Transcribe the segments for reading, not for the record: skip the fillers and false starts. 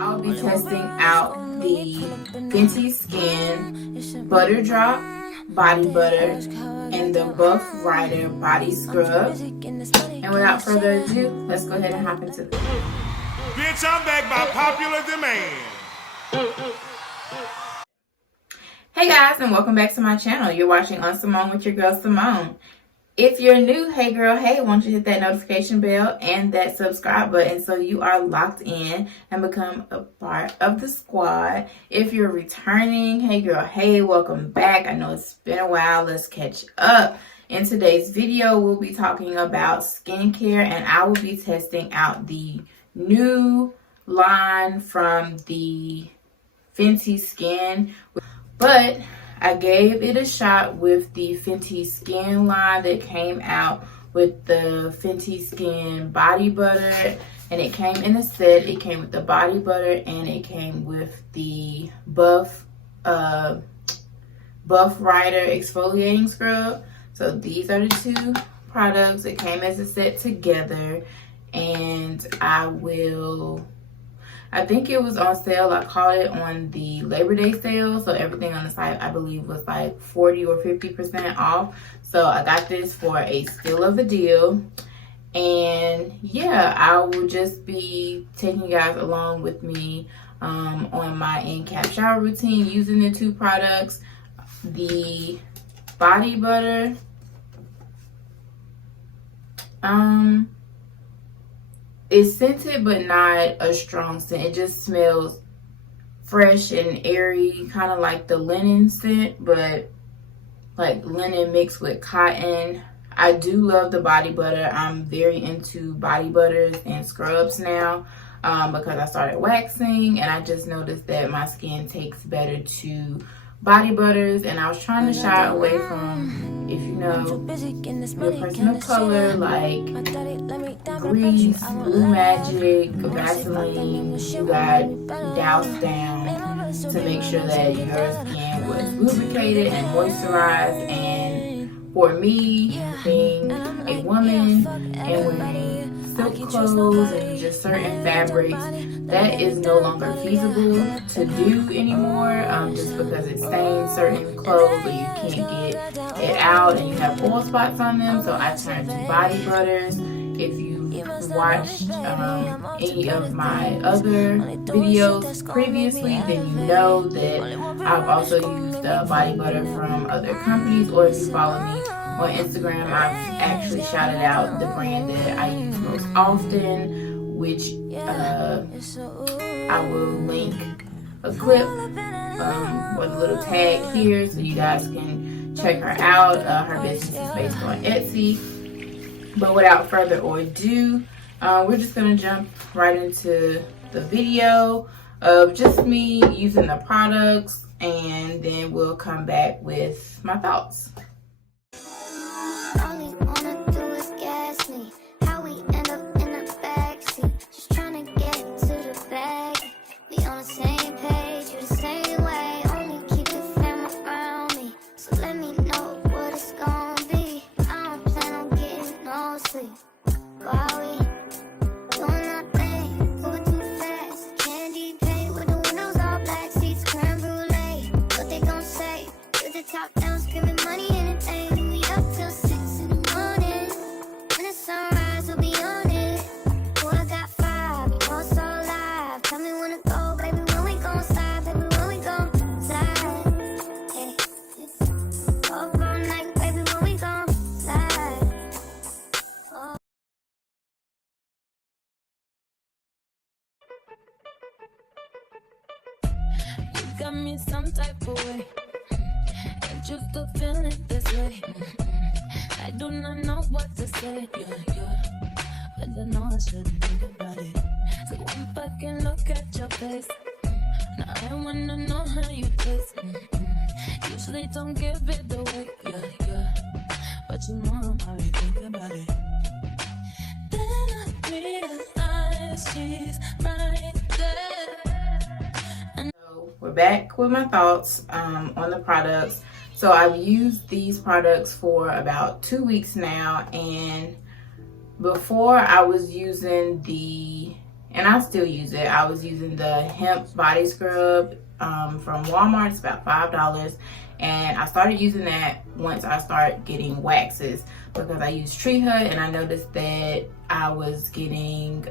I'll be testing out the Fenty Skin Butter Drop Body Butter and the Buff Ryder Body Scrub. And without further ado, let's go ahead and hop into this. Bitch, I'm back by popular demand. Hey guys, and welcome back to my channel. You're watching On Simone with your girl Simone. If you're new, hey girl, hey, why don't you hit that notification bell and that subscribe button so you are locked in and become a part of the squad. If you're returning, hey girl, hey, welcome back. I know it's been a while. Let's catch up. In today's video, we'll be talking about skincare, and I will be testing out the new line from the Fenty Skin. But I gave it a shot with the Fenty Skin line that came out with the Fenty Skin Body Butter. And it came in a set. It came with the Body Butter and it came with the Buff Ryder Exfoliating Scrub. So these are the two products. It came as a set together. And I think it was on sale. I caught it on the Labor Day sale. So everything on the site, I believe, was like 40 or 50% off. So I got this for a steal of a deal. And yeah, I will just be taking you guys along with me on my in-cap shower routine using the two products. The body butter. It's scented, but not a strong scent. It just smells fresh and airy, kind of like the linen scent, but like linen mixed with cotton. I do love the body butter. I'm very into body butters and scrubs now because I started waxing, and I just noticed that my skin takes better to body butters, and I was trying to shy away from, if you know, your person of color, like Grease, Blue Magic, Vaseline. You got doused down to make sure that your skin was lubricated and moisturized. And for me, being a woman and wearing silk clothes and just certain fabrics, that is no longer feasible to do anymore, just because it stains certain clothes or you can't get it out and you have oil spots on them. So I turned to body butters. If you've watched any of my other videos previously, then you know that I've also used body butter from other companies, or if you follow me on Instagram, I've actually shouted out the brand that I use most often, which I will link a clip with a little tag here so you guys can check her out. Her business is based on Etsy. But without further ado, we're just going to jump right into the video of just me using the products, and then we'll come back with my thoughts. Got me some type of way. Ain't you still feeling this way? I do not know what to say. Yeah. But I know I shouldn't think about it. So one fucking look at your face. Now I wanna know how you taste. Usually don't give it away. Yeah. But you know I'm already thinking about it. Then I realize she's right there. We're back with my thoughts on the products. So I've used these products for about 2 weeks now, and before I was using the and I still use it. I was using the Hemp body scrub from Walmart. It's about $5, and I started using that once I started getting waxes because I use Tree Hut, and I noticed that I was getting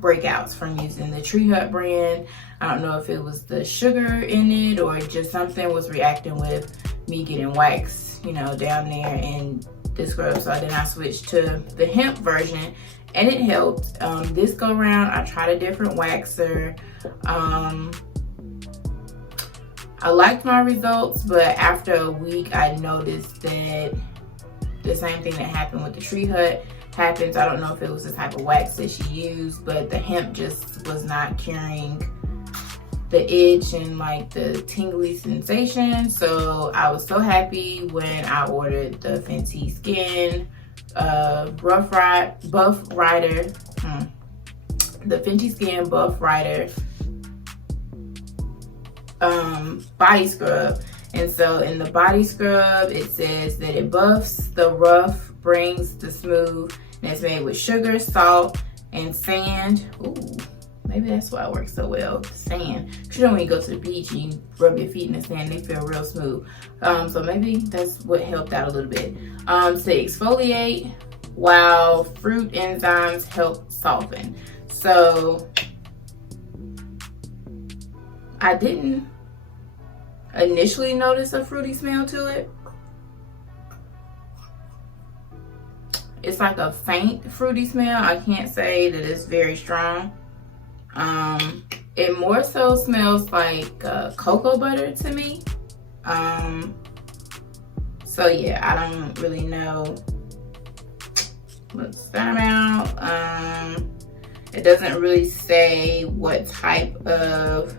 breakouts from using the Tree Hut brand. I don't know if it was the sugar in it or just something was reacting with me getting wax, you know, down there in the scrub. So then I switched to the Hemp version, and it helped. This go around, I tried a different waxer. I liked my results, but after a week, I noticed that the same thing that happened with the Tree Hut happens. I don't know if it was the type of wax that she used, but the Hemp just was not curing the itch and like the tingly sensation. So I was so happy when I ordered the Fenty Skin Buff Ryder, the Fenty Skin Buff Ryder body scrub. And so in the body scrub, it says that it buffs the rough, brings the smooth, and it's made with sugar, salt, and sand. Ooh, maybe that's why it works so well, sand. Because you know when you go to the beach and you rub your feet in the sand, they feel real smooth. So maybe that's what helped out a little bit. To exfoliate while fruit enzymes help soften. So I didn't initially notice a fruity smell to it. It's like a faint fruity smell. I can't say that it's very strong. It more so smells like cocoa butter to me. So yeah, I don't really know what's that about. It doesn't really say what type of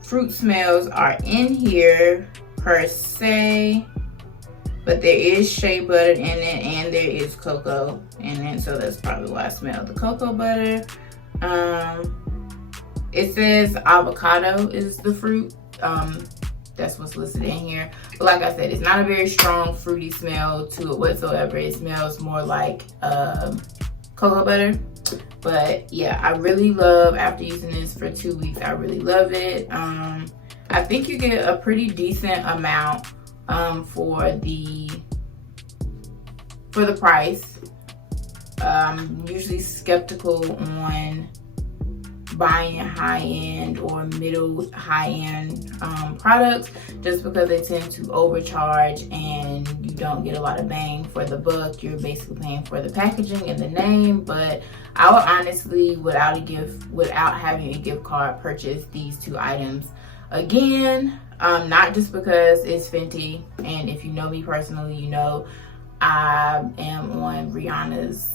fruit smells are in here per se, but there is shea butter in it and there is cocoa in it, so that's probably why I smell the cocoa butter. It says avocado is the fruit. That's what's listed in here, but like I said, it's not a very strong fruity smell to it whatsoever. It smells more like cocoa butter. But yeah, I really love, after using this for 2 weeks, I really love it. I think you get a pretty decent amount for the price. I'm usually skeptical on buying high-end or middle high-end products just because they tend to overcharge and you don't get a lot of bang for the buck. You're basically paying for the packaging and the name. But I would honestly, without having a gift card, purchase these 2 items again. Not just because it's Fenty, and if you know me personally, you know I am on Rihanna's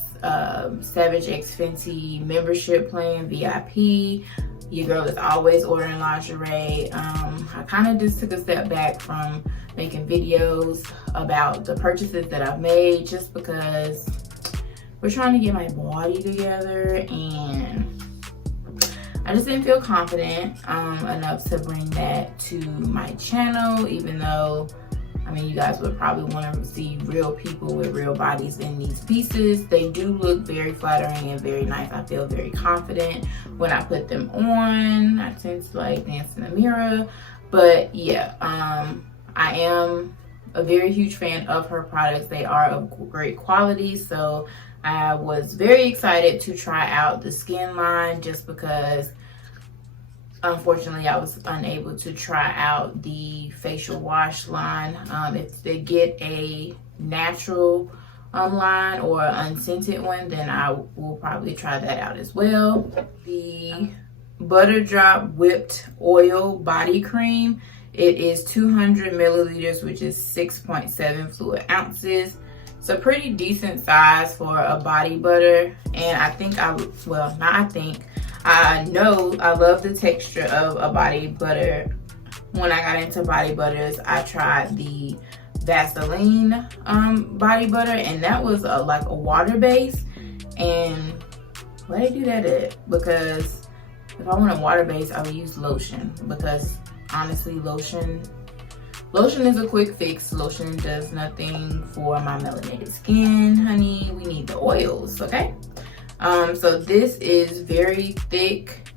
Savage X Fenty membership plan, VIP. Your girl is always ordering lingerie. I kind of just took a step back from making videos about the purchases that I've made just because we're trying to get my body together, and I just didn't feel confident enough to bring that to my channel, even though, I mean, you guys would probably want to see real people with real bodies in these pieces. They do look very flattering and very nice. I feel very confident when I put them on. I tend to like dance in the mirror. But yeah, I am a very huge fan of her products. They are of great quality. So I was very excited to try out the skin line just because unfortunately I was unable to try out the facial wash line. If they get a natural line or unscented one, then I will probably try that out as well. The Butter Drop Whipped Oil Body Cream, it is 200 milliliters, which is 6.7 fluid ounces. It's a pretty decent size for a body butter, and I know I love the texture of a body butter. When I got into body butters, I tried the Vaseline body butter, and that was like a water base. And why they do that at? Because if I want a water base, I would use lotion, because honestly, lotion is a quick fix. Lotion does nothing for my melanated skin, honey. We need the oils, okay? So this is very thick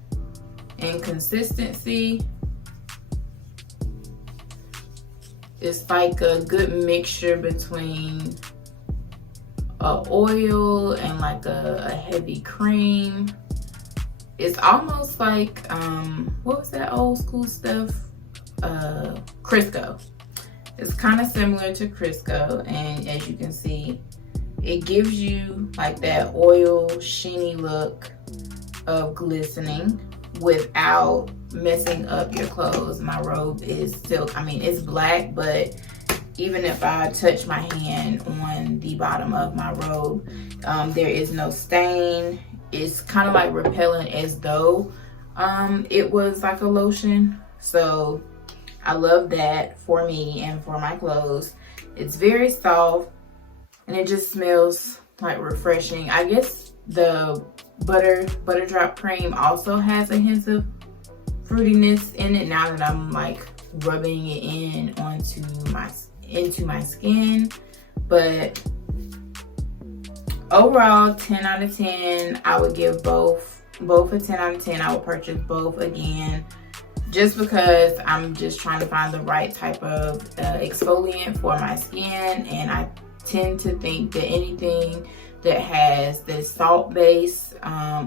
in consistency. It's like a good mixture between a oil and like a heavy cream. It's almost like what was that old school stuff? Crisco. It's kind of similar to Crisco, and as you can see, it gives you like that oil sheeny look of glistening without messing up your clothes. My robe is silk. I mean, it's black, but even if I touch my hand on the bottom of my robe, there is no stain. It's kind of like repellent as though it was like a lotion. So I love that for me and for my clothes. It's very soft and it just smells like refreshing. I guess the butter drop cream also has a hint of fruitiness in it now that I'm like rubbing it in into my skin. But overall, 10 out of 10. I would give both a 10 out of 10. I would purchase both again, just because I'm just trying to find the right type of exfoliant for my skin. And I tend to think that anything that has this salt base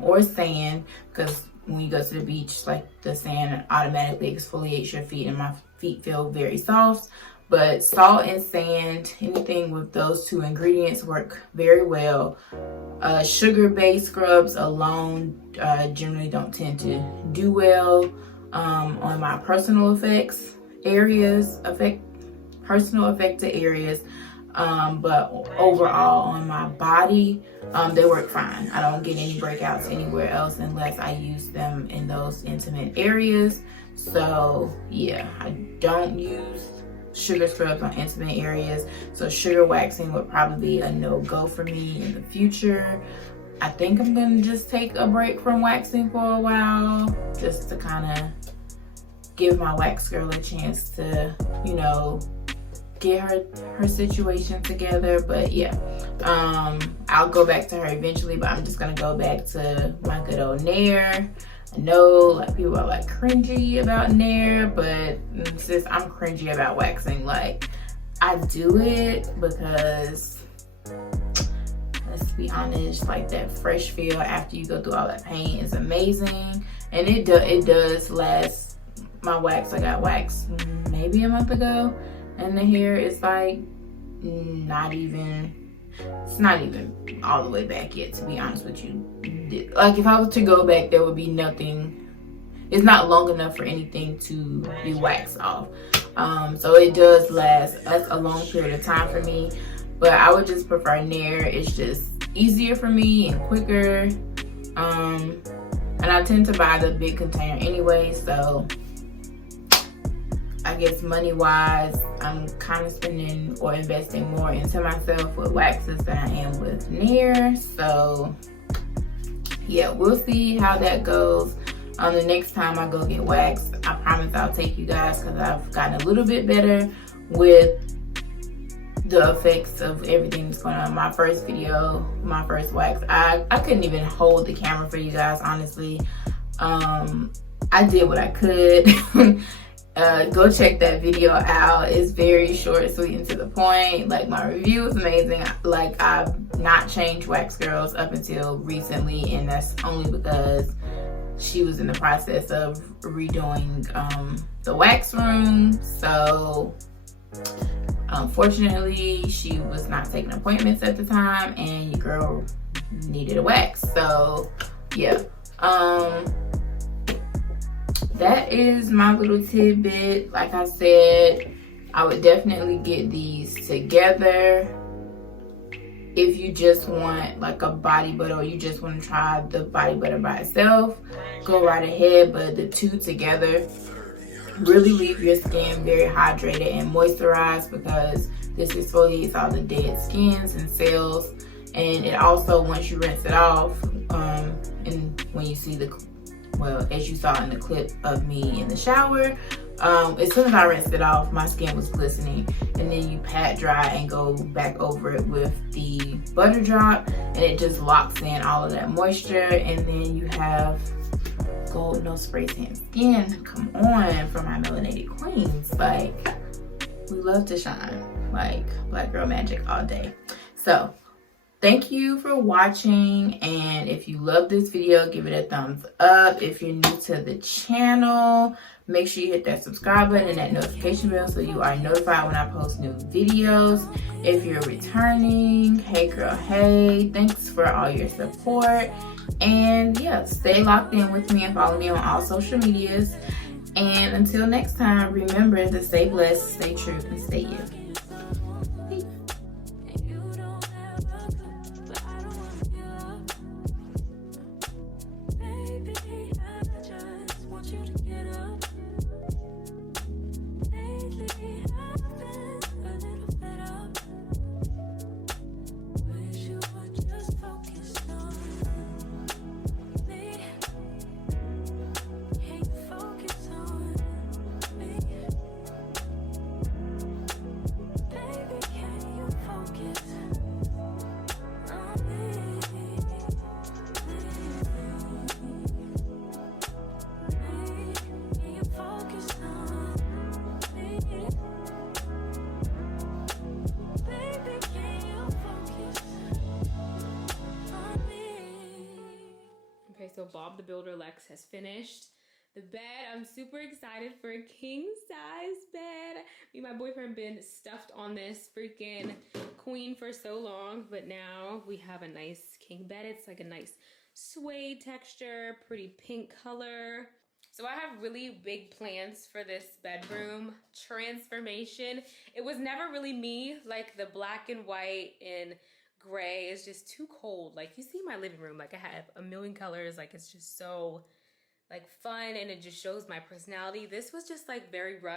or sand, because when you go to the beach, like the sand automatically exfoliates your feet and my feet feel very soft. But salt and sand, anything with those two ingredients work very well. Sugar-based scrubs alone generally don't tend to do well on my personal affected areas. But overall on my body, they work fine. I don't get any breakouts anywhere else unless I use them in those intimate areas. So yeah, I don't use sugar scrubs on intimate areas. So sugar waxing would probably be a no-go for me in the future. I think I'm gonna just take a break from waxing for a while, just to kind of give my wax girl a chance to, you know, get her situation together. But yeah, I'll go back to her eventually, but I'm just gonna go back to my good old Nair. I know like people are like cringy about Nair, but sis, I'm cringy about waxing. Like, I do it because, let's be honest, like that fresh feel after you go through all that pain is amazing. And it does last. My wax, I got waxed maybe a month ago, and the hair is like it's not even all the way back yet, to be honest with you. Like, if I was to go back, there would be nothing. It's not long enough for anything to be waxed off. So it does last. That's a long period of time for me, but I would just prefer Nair. It's just easier for me and quicker. And I tend to buy the big container anyway, so I guess money wise, I'm kind of spending or investing more into myself with waxes than I am with Nair. So yeah, we'll see how that goes. The next time I go get waxed, I promise I'll take you guys, because I've gotten a little bit better with the effects of everything that's going on. My first video, my first wax, I couldn't even hold the camera for you guys, honestly. I did what I could. Go check that video out. It's very short, sweet, and to the point. Like, my review is amazing. Like, I've not changed wax girls up until recently, and that's only because she was in the process of redoing the wax room. So unfortunately, she was not taking appointments at the time, and your girl needed a wax. So yeah, that is my little tidbit. Like I said, I would definitely get these together. If you just want like a body butter, or you just want to try the body butter by itself, go right ahead. But the two together really leave your skin very hydrated and moisturized, because this exfoliates all the dead skins and cells. And it also, once you rinse it off, and when you see as you saw in the clip of me in the shower, As soon as I rinsed it off, my skin was glistening. And then you pat dry and go back over it with the butter drop, and it just locks in all of that moisture. And then you have gold no spray tan skin. Come on, for my melanated queens. Like, we love to shine, like black girl magic all day. So thank you for watching, and if you love this video, give it a thumbs up. If you're new to the channel, make sure you hit that subscribe button and that notification bell so you are notified when I post new videos. If you're returning, hey girl, hey, thanks for all your support. And yeah, stay locked in with me and follow me on all social medias. And until next time, remember to stay blessed, stay true, and stay you. So Bob the Builder Lex has finished the bed. I'm super excited for a king size bed. Me and my boyfriend been stuffed on this freaking queen for so long, but now we have a nice king bed. It's like a nice suede texture, pretty pink color. So I have really big plans for this bedroom transformation. It was never really me, like the black and white and gray is just too cold. Like, you see my living room, like I have a million colors, like it's just so like fun, and it just shows my personality. This was just like very rushed.